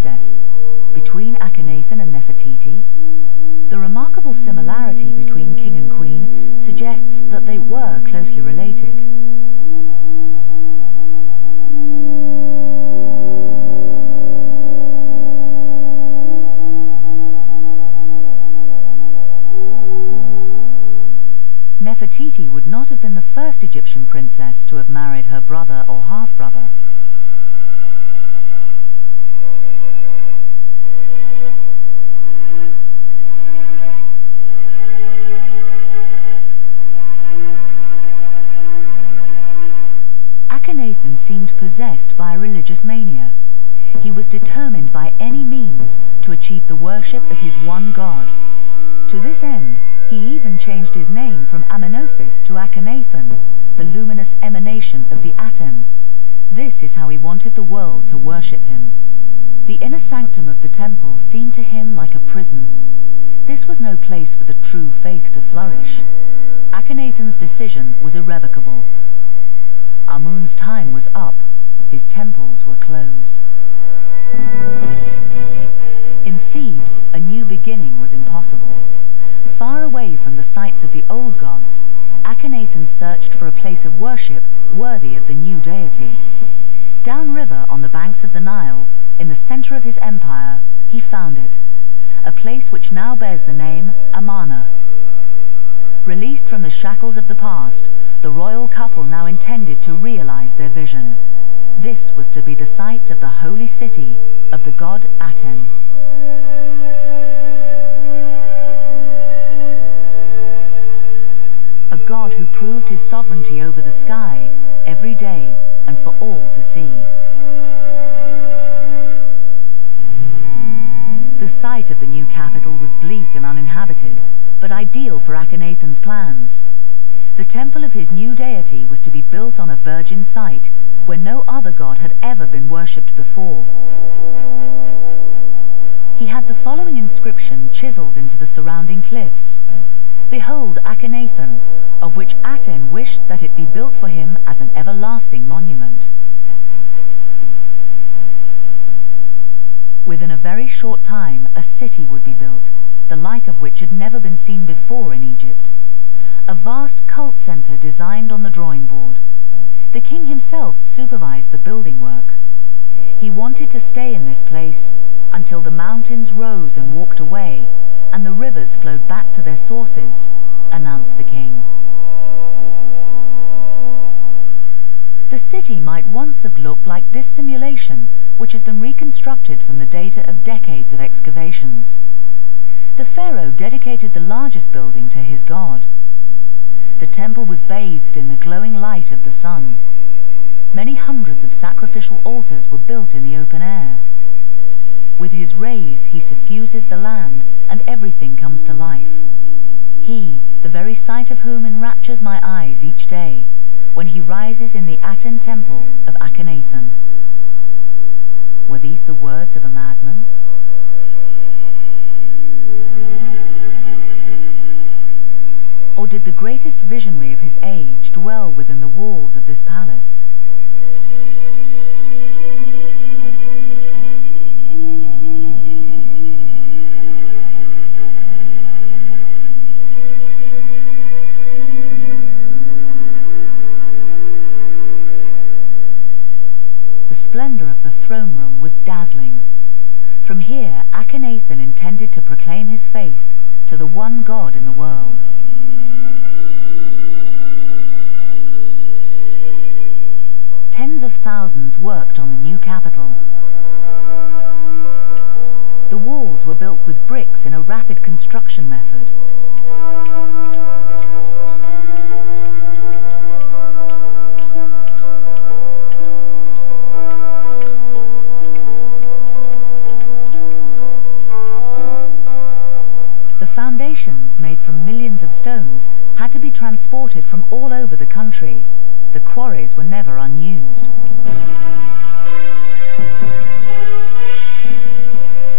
incest between Akhenaten and Nefertiti. The remarkable similarity between king and queen suggests that they were closely related. Nefertiti would not have been the first Egyptian princess to have married her brother or half-brother. Akhenaten seemed possessed by a religious mania. He was determined by any means to achieve the worship of his one god. To this end, he even changed his name from Amenophis to Akhenaten, the luminous emanation of the Aten. This is how he wanted the world to worship him. The inner sanctum of the temple seemed to him like a prison. This was no place for the true faith to flourish. Akhenaten's decision was irrevocable. Amun's time was up. His temples were closed. In Thebes, a new beginning was impossible. Far away from the sites of the old gods, Akhenaten searched for a place of worship worthy of the new deity. Downriver on the banks of the Nile, in the center of his empire, he found it, a place which now bears the name Amarna. Released from the shackles of the past, the royal couple now intended to realize their vision. This was to be the site of the holy city of the god Aten. A god who proved his sovereignty over the sky every day and for all to see. The site of the new capital was bleak and uninhabited, but ideal for Akhenaten's plans. The temple of his new deity was to be built on a virgin site where no other god had ever been worshipped before. He had the following inscription chiseled into the surrounding cliffs. Behold Akhenaten, of which Aten wished that it be built for him as an everlasting monument. Within a very short time, a city would be built, the like of which had never been seen before in Egypt. A vast cult center designed on the drawing board. The king himself supervised the building work. He wanted to stay in this place until the mountains rose and walked away, and the rivers flowed back to their sources, announced the king. The city might once have looked like this simulation, which has been reconstructed from the data of decades of excavations. The pharaoh dedicated the largest building to his god. The temple was bathed in the glowing light of the sun. Many hundreds of sacrificial altars were built in the open air. With his rays, he suffuses the land, and everything comes to life. He, the very sight of whom enraptures my eyes each day, when he rises in the Aten temple of Akhenaten. Were these the words of a madman? Or did the greatest visionary of his age dwell within the walls of this palace? The splendor of the throne room was dazzling. From here, Akhenaten intended to proclaim his faith to the one God in the world. Tens of thousands worked on the new capital. The walls were built with bricks in a rapid construction method. The foundations, made from millions of stones, had to be transported from all over the country. The quarries were never unused.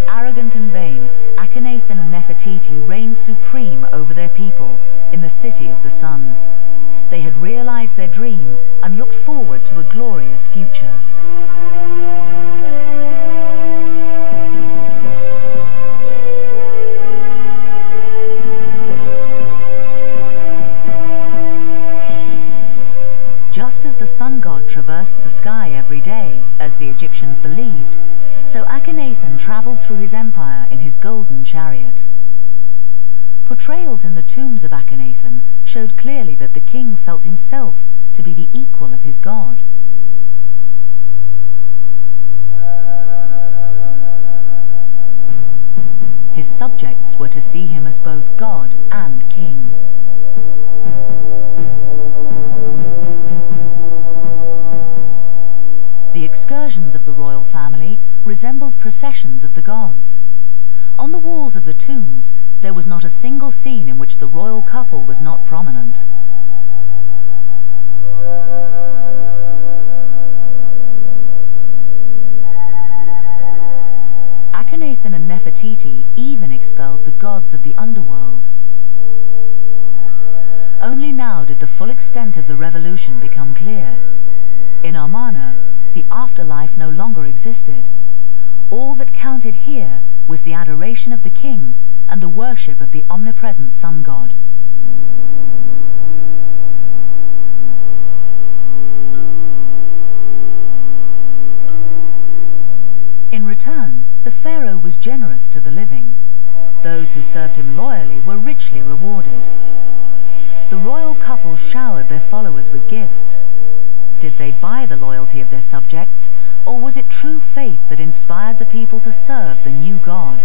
Arrogant and vain, Akhenaten and Nefertiti reigned supreme over their people in the city of the sun. They had realized their dream and looked forward to a glorious future. Egyptians believed, so Akhenaten travelled through his empire in his golden chariot. Portrayals in the tombs of Akhenaten showed clearly that the king felt himself to be the equal of his god. His subjects were to see him as both god and king. The excursions of the royal family resembled processions of the gods. On the walls of the tombs, there was not a single scene in which the royal couple was not prominent. Akhenaten and Nefertiti even expelled the gods of the underworld. Only now did the full extent of the revolution become clear. In Amarna, the afterlife no longer existed. All that counted here was the adoration of the king and the worship of the omnipresent sun god. In return, the pharaoh was generous to the living. Those who served him loyally were richly rewarded. The royal couple showered their followers with gifts. Did they buy the loyalty of their subjects, or was it true faith that inspired the people to serve the new god?